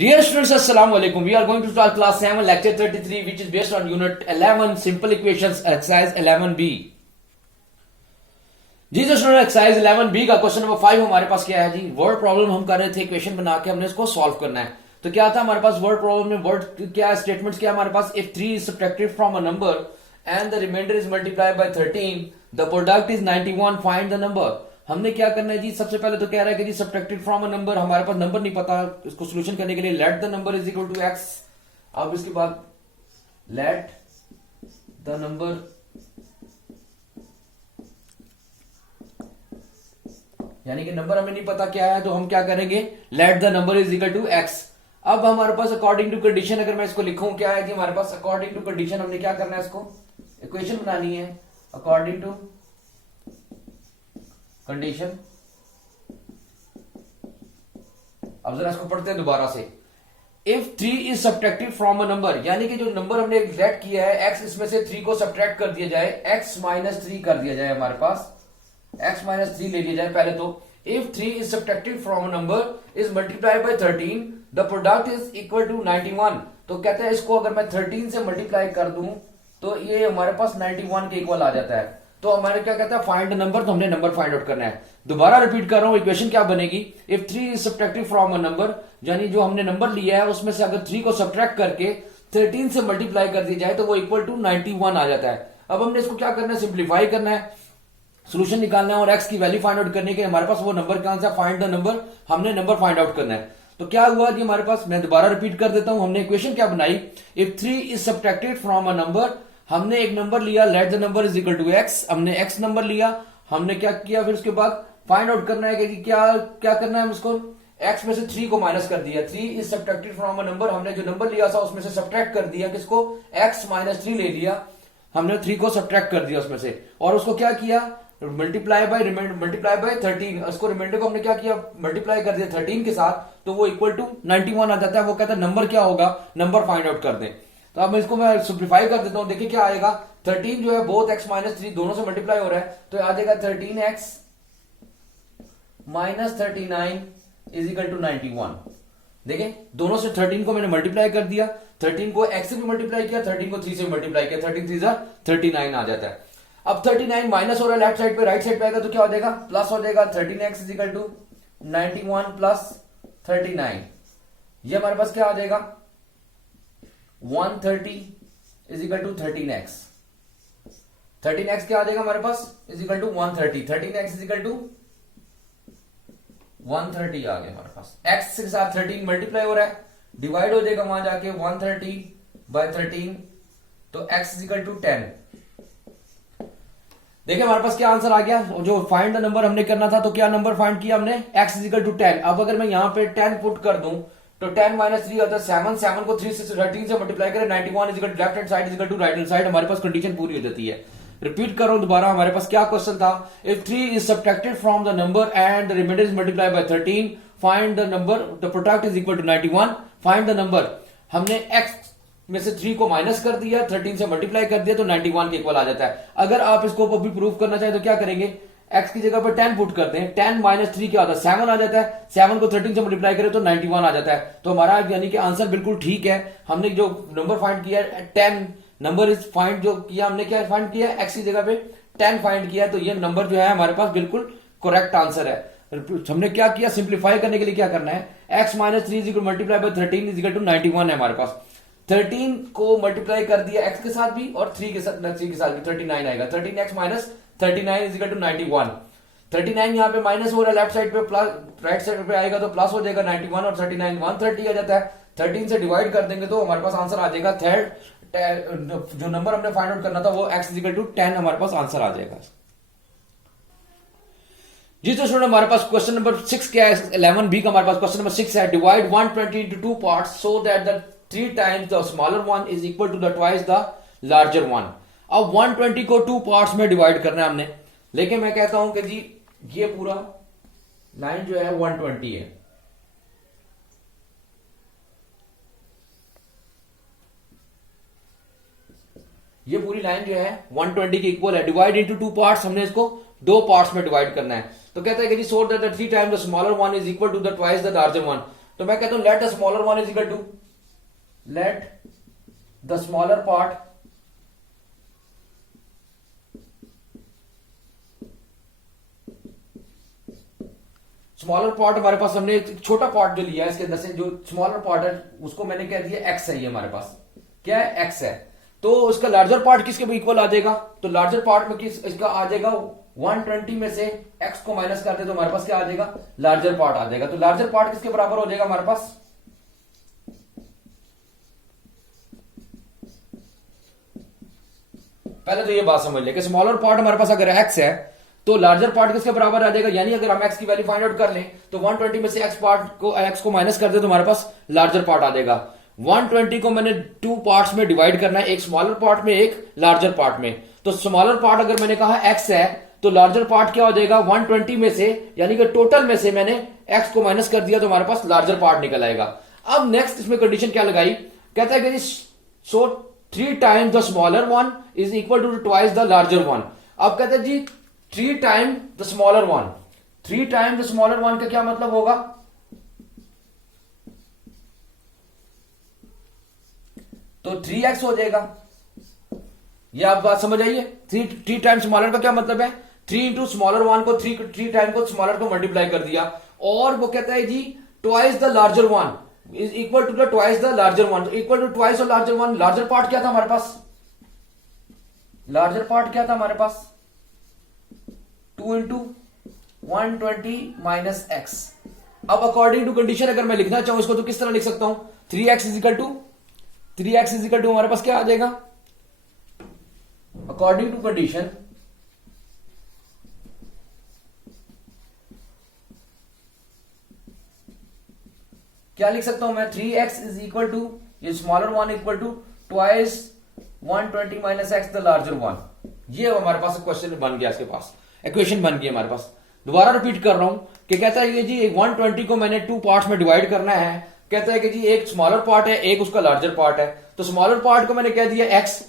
Dear students, Assalamu alaikum. We are going to start class 7, lecture 33, which is based on unit 11, simple equations, exercise 11b. जी जो student exercise 11b का question number 5 हमारे पास क्या है जी, word problem हम कर रहे थे, इक्वेशन बना के हमने इसको सॉल्व करना है। तो क्या था हमारे पास वर्ड प्रॉब्लम में, वर्ड क्या स्टेटमेंट्स क्या हमारे पास, if 3 is subtracted from a number and the reminder is multiplied by 13, the product is 91, find the number. हमने क्या करना है जी, सबसे पहले तो कह रहा है कि G subtracted from a number, हमारे पास नंबर नहीं पता, इसको सोल्यूशन करने के लिए let the number is equal to x. अब इसके बाद लेट द नंबर यानी कि नंबर हमें नहीं पता क्या है, तो हम क्या करेंगे, let the number is equal to x. अब हमारे पास अकॉर्डिंग टू कंडीशन अगर मैं इसको लिखूं, क्या है कि हमारे पास अकॉर्डिंग टू कंडीशन हमने क्या करना है, इसको इक्वेशन बनानी है अकॉर्डिंग टू कंडीशन। अब जरा इसको पढ़ते हैं दोबारा से। If 3 is subtracted from a number, यानी कि जो नंबर हमने लेट किया है x, इसमें से 3 को सब्ट्रैक्ट कर दिया जाए, x माइनस 3 कर दिया जाए, हमारे पास x माइनस 3 ले लिया जाए पहले तो। If 3 is subtracted from a number is multiplied by 13, the product is equal to 91। तो कहते हैं इसको अगर मैं 13 से मल्टीप्लाई कर दूं तो ये हमारे पास 91 के इक्वल आ जाता है। तो हमारे क्या कहता है, फाइंड नंबर, तो हमने नंबर फाइंड आउट करना है। दोबारा रिपीट कर रहा हूं, इक्वेशन क्या बनेगी, if 3 is subtracted from a number, यानी जो हमने नंबर लिया है उसमें से अगर 3 को सब्ट्रैक्ट करके 13 से मल्टीप्लाई कर दिया जाए तो वो इक्वल टू 91 आ जाता है। अब हमने इसको क्या करना है, सिंप्लीफाई करना है, सोल्यूशन निकालना है और एक्स की वैल्यू फाइंड आउट करने के हमारे पास वो नंबर कहां से, फाइंड द नंबर, हमने नंबर फाइंड आउट करना है। तो क्या हुआ जी हमारे पास, मैं दोबारा रिपीट कर देता हूं, हमने इक्वेशन क्या बनाई, if 3 is subtracted from a number, हमने एक नंबर लिया, let the number is equal to x, हमने एक्स नंबर लिया, हमने क्या किया, फिर उसके बाद फाइंड आउट करना है कि क्या क्या करना है, उसको एक्स में से 3 को माइनस कर दिया। 3 is subtracted from a number, हमने जो नंबर लिया था उसमें से सब्ट्रैक्ट कर दिया, किसको, एक्स माइनस 3 ले लिया, हमने 3 को सब्ट्रैक्ट कर दिया उसमें से, और उसको क्या किया, मल्टीप्लाई बाय 13, उसको रिमाइंडर को हमने क्या किया, मल्टीप्लाई कर दिया 13 के साथ, तो वो इक्वल टू 91 आ जाता है। वो कहता है नंबर क्या होगा, नंबर फाइंड आउट कर दें। तो अब इसको मैं सिंप्लीफाई कर देता हूं, देखिए क्या आएगा, 13 जो है बोथ x माइनस 3 दोनों से मल्टीप्लाई हो रहा है, तो आ जाएगा 13x minus 39 is equal to 91। देखिए दोनों से 13 को मैंने मल्टीप्लाई कर दिया, 13 को x से भी मल्टीप्लाई किया, 13 को 3 से भी मल्टीप्लाई किया, 13 3 39 आ जाता है। अब 39 माइनस हो रहा है लेफ्ट साइड पे, राइट साइड पे आएगा तो क्या हो जाएगा, प्लस हो जाएगा, 13x is equal to 91 plus 39, ये हमारे पास क्या आ जाएगा, 130 is equal to 13x। 13x क्या आ जाएगा हमारे पास, is equal to 130, 13x is equal to 130 आ गया हमारे पास। x के साथ 13 मल्टीप्लाई हो रहा है, डिवाइड हो जाएगा वहां जाके 130 बाय 13, तो x इज इक्वल टू 10। देखिए हमारे पास क्या आंसर आ गया, जो फाइंड द नंबर हमने करना था, तो क्या नंबर फाइंड किया हमने, x इज इक्वल टू 10। अब अगर मैं यहां पे 10 पुट कर दूं तो 10 माइनस 3 होता है 7, 7 को 3 से 13 से मल्टीप्लाई करें, 91 is equal to left hand side is equal to right hand side, हमारे पास कंडीशन पूरी हो जाती है। रिपीट करो दोबारा, हमारे पास क्या क्वेश्चन था, if 3 is subtracted from the number and the reminder is multiplied by 13, find the number, the product is equal to 91, find the number. हमने x में से 3 को माइनस कर दिया, 13 से मल्टीप्लाई कर दिया, तो 91 के इक्वल आ जाता है। अगर आप इसको अभी प्रूव करना चाहें तो क्या करेंगे, x की जगह पर 10 पुट करते हैं, 10 माइनस 3 क्या होता है, 7 आ जाता है, 7 को 13 से मल्टीप्लाई करें तो 91 आ जाता है। तो हमारा यानी कि आंसर बिल्कुल ठीक है। हमने जो नंबर फाइंड किया 10 नंबर इज फाइंड, जो किया हमने क्या फाइंड किया, x की जगह पे 10 फाइंड किया, तो ये नंबर जो है हमारे पास बिल्कुल करेक्ट आंसर है। हमने क्या किया, सिंप्लीफाई करने के लिए क्या करना है, x minus 3 is equal multiply by 13 is equal to 91 है हमारे पास। 13 को मल्टीप्लाई कर दिया x के साथ भी और 3 के साथ भी 39 आएगा, 13x minus 39 is equal to 91। 39 यहाँ पे माइनस हो रहा है लेफ्ट साइड पे, प्लस राइट साइड पे आएगा तो प्लस हो जाएगा, 91 और 39 130 आ जाता है। 13 से डिवाइड कर देंगे तो हमारे पास आंसर आ जाएगा थर्ड, जो नंबर हमने फाइंड आउट करना था वो x इज इक्वल टू 10 हमारे पास आंसर आ जाएगा। जी तो स्टूडेंट हमारे पास क्वेश्चन नंबर 6 क्या है, 11b का हमारे पास क्वेश्चन नंबर 6 है, divide 120 into 2 parts so that the 3 times the smaller one is equal to the twice the larger one। अब 120 को 2 पार्ट्स में डिवाइड करना है हमने, लेकिन मैं कहता हूं कि जी ये पूरा लाइन जो है 120 है, ये पूरी लाइन जो है 120 के इक्वल है, डिवाइड इनटू 2 पार्ट्स, हमने इसको 2 पार्ट्स में डिवाइड करना है। तो कहता है कि जी so that 3 times the smaller one is equal to the twice the larger one. तो मैं कहता हूं let the smaller one is equal to, let the smaller part smaller part हमारे पास, हमने एक छोटा पार्ट जो लिया है इसके अंदर से, जो स्मॉलर पार्ट है उसको मैंने कह दिया एक्स है, ये हमारे पास क्या है, एक्स है। तो इसका लार्जर पार्ट किसके इक्वल आ जाएगा, तो लार्जर पार्ट में किस इसका आ जाएगा 120 में से एक्स को माइनस कर दे तो हमारे पास क्या आ जाएगा, लार्जर पार्ट आ जाएगा। तो लार्जर पार्ट किसके बराबर हो जाएगा हमारे पास, पहले तो ये बात समझ ले कि स्मॉलर पार्ट हमारे पास अगर एक्स है तो लार्जर पार्ट किसके बराबर आ जाएगा, यानी अगर हम एक्स की वैल्यू फाइंड आउट कर लें तो 120 में से एक्स को माइनस कर दे तो हमारे पास लार्जर पार्ट आ जाएगा। 120 को मैंने टू पार्ट्स में डिवाइड करना है, एक स्मॉलर पार्ट में एक लार्जर पार्ट में। तो स्मॉलर पार्ट अगर मैंने कहा एक्स है तो लार्जर पार्ट क्या हो जाएगा 120 में से, यानी कि टोटल में से मैंने एक्स को माइनस कर दिया तो हमारे पास लार्जर पार्ट निकल आएगा। अब नेक्स्ट इसमें कंडीशन क्या लगाई, कहता है कि so 3 times the smaller one is equal to twice the larger one. अब कहते हैं जी 3 time the smaller one, 3 time the smaller one का क्या मतलब होगा, तो 3x हो जाएगा। ये आप बात समझ आइए, 3 टाइम स्मॉलर का क्या मतलब है, 3 इंटू स्मॉलर वन को 3 टाइम को स्मॉलर को मल्टीप्लाई कर दिया, और वो कहता है जी twice the larger one is equal to the twice the larger one, equal to twice और लार्जर वन। लार्जर पार्ट क्या था हमारे पास, लार्जर पार्ट क्या था हमारे पास 2 इंटू 120 माइनस एक्स। अब अकॉर्डिंग टू कंडीशन अगर मैं लिखना चाहूं इसको तो किस तरह लिख सकता हूं, 3x इजिकल टू हमारे पास क्या आ जाएगा, अकॉर्डिंग टू कंडीशन क्या लिख सकता हूं मैं, 3x इज इक्वल टू ये smaller one equal to twice 120 minus x the larger one. ये हमारे पास क्वेश्चन बन गया, इसके पास इक्वेशन बन गई हमारे पास। दोबारा रिपीट कर रहा हूं कि कहता है कि जी 120 को मैंने 2 पार्ट्स में डिवाइड करना है, कहता है कि जी एक स्मॉलर पार्ट है एक उसका लार्जर पार्ट है। तो स्मॉलर पार्ट को मैंने कह दिया x,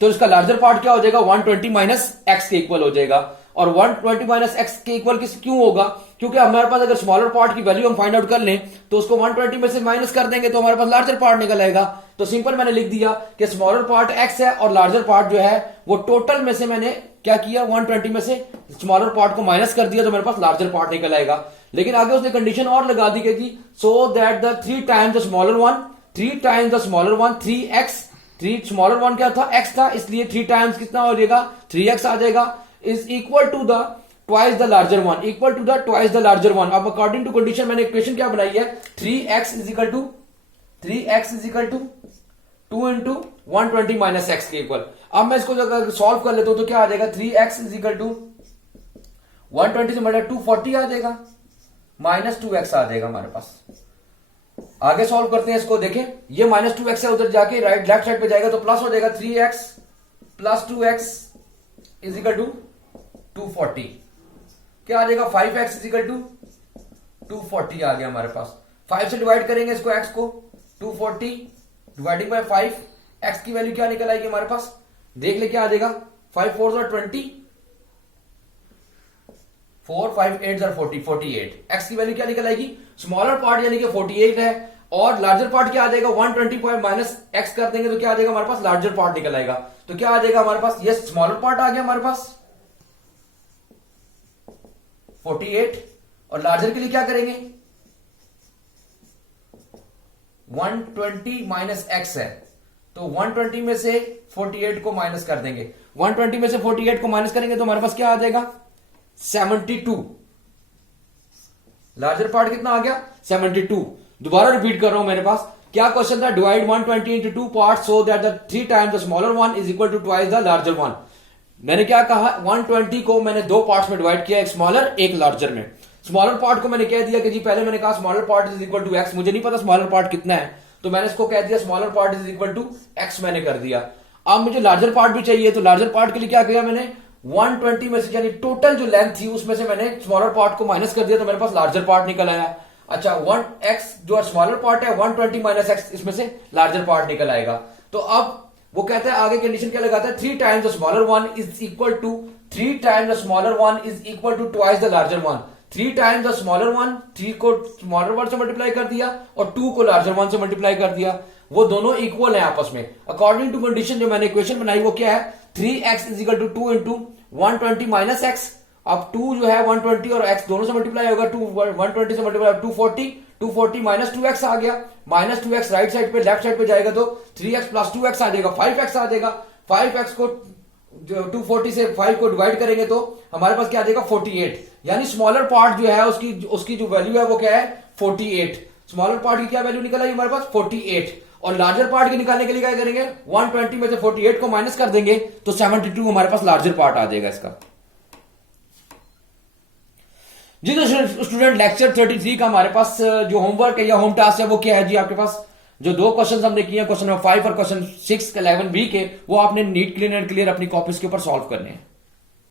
तो इसका लार्जर पार्ट क्या हो जाएगा 120 माइनस एक्स के इक्वल हो जाएगा। और 120 माइनस एक्स के इक्वल किस क्यों होगा, क्योंकि हमारे पास अगर स्मॉलर पार्ट की वैल्यू हम फाइंड आउट कर लें तो उसको 120 में से माइनस कर देंगे तो हमारे पास लार्जर पार्ट निकल आएगा। तो सिंपल मैंने लिख दिया कि स्मॉलर पार्ट एक्स है और लार्जर पार्ट जो है वो टोटल में से मैंने क्या किया 120 में से स्मॉलर पार्ट को माइनस कर दिया तो मेरे पास लार्जर पार्ट निकल आएगा। लेकिन आगे उसने कंडीशन और लगा दी कि जी so that the 3 times the smaller one, 3 times the smaller one 3x, 3 smaller one क्या था x था, इसलिए 3 टाइम्स कितना हो जाएगा 3x आ जाएगा, is equal to the twice the larger one, equal to the twice the larger one. अब अकॉर्डिंग टू कंडीशन मैंने इक्वेशन क्या बनाई है 3x is equal to 2 into 120 minus x के इक्वल। अब मैं इसको अगर सॉल्व कर लेता हूं तो क्या आ जाएगा 3x इज इक्वल टू 120 से मल्टीप्लाई 240 आ जाएगा, माइनस 2x आ जाएगा हमारे पास। आगे सॉल्व करते हैं इसको, देखें ये माइनस 2x है, उधर जाके राइट लेफ्ट साइड पे जाएगा तो प्लस हो जाएगा 3x plus 2x is equal to 240। क्या आ जाएगा 5x इज इक्वल टू 240 आ गया हमारे पास। 5 से डिवाइड करेंगे इसको x को, 240 डिवाइडिंग बाय 5, x की वैल्यू क्या निकल आएगी हमारे पास, देख ले क्या आ जाएगा 5 4 20, 4 5 8 40, 48। x की वैल्यू क्या निकल आएगी, स्मॉलर पार्ट यानी कि 48 है, और लार्जर पार्ट क्या आ जाएगा 120 माइनस एक्स कर देंगे तो क्या आ जाएगा हमारे पास लार्जर पार्ट निकल आएगा। तो क्या आ जाएगा हमारे पास, ये स्मॉलर पार्ट आ गया हमारे पास 48, और लार्जर के लिए क्या करेंगे 120 माइनस एक्स है तो 120 में से 48 को माइनस कर देंगे, 120 में से 48 को माइनस करेंगे तो हमारे पास क्या आ जाएगा 72। लार्जर पार्ट कितना आ गया 72। दोबारा रिपीट कर रहा हूं, मेरे पास क्या क्वेश्चन था, divide 120 into 2 part so that the 3 times the smaller one is equal to twice the larger one. मैंने क्या कहा 120 को मैंने 2 पार्ट्स में डिवाइड किया, एक स्मॉलर एक लार्जर में। स्मॉलर पार्ट को मैंने कह दिया कि जी पहले मैंने कहा smaller part is equal to x, मुझे नहीं पता स्मॉलर पार्ट कितना है तो मैंने इसको कह दिया smaller part is equal to x मैंने कर दिया। अब मुझे लार्जर पार्ट भी चाहिए तो लार्जर पार्ट के लिए क्या किया मैंने 120 में से यानी टोटल जो लेंथ थी उसमें से मैंने स्मॉलर पार्ट को माइनस कर दिया तो मेरे पास लार्जर पार्ट निकल आया। अच्छा 1x जो स्मॉलर पार्ट है 120 माइनस एक्स, इसमें से लार्जर पार्ट निकल आएगा। तो अब वो कहता है आगे कंडीशन क्या लगाता है 3 times the smaller one is equal to 3 times the smaller one is equal to twice the larger one. 3 times the smaller one, 3 को स्मॉलर वन से मल्टीप्लाई कर दिया और 2 को लार्जर वन से मल्टीप्लाई कर दिया, वो दोनों इक्वल है आपस में। अकॉर्डिंग टू कंडीशन जो मैंने इक्वेशन बनाई वो क्या है, 3x is equal to 2 into 120 minus x. अब 2 जो है 120 और x दोनों से मल्टीप्लाई होगा, 120 से मल्टीप्लाई 240 माइनस 2x आ गया, माइनस 2x राइट साइड पे लेफ्ट साइड पे जाएगा तो 3x प्लस 2x आ जाएगा, 5x आ जाएगा। 5x को 240 से 5 को डिवाइड करेंगे तो हमारे पास क्या आ जाएगा 48, यानी स्मॉलर पार्ट जो है उसकी जो वैल्यू है वो क्या है 48। स्मॉलर पार्ट की क्या वैल्यू निकल आई हमारे पास 48, और लार्जर पार्ट के निकालने के लिए क्या करेंगे 120 में से 48 को माइनस कर देंगे तो 72 हमारे पास लार्जर पार्ट आ जाएगा इसका। जी तो स्टूडेंट लेक्चर 33 का हमारे पास जो होमवर्क है या होम टास्क है वो क्या है जी, आपके पास जो 2 क्वेश्चन हमने किए क्वेश्चन नंबर 5 और क्वेश्चन 6 11 बी के, वो आपने नीट क्लीन एंड क्लियर अपनी कॉपीज के ऊपर सॉल्व करने हैं।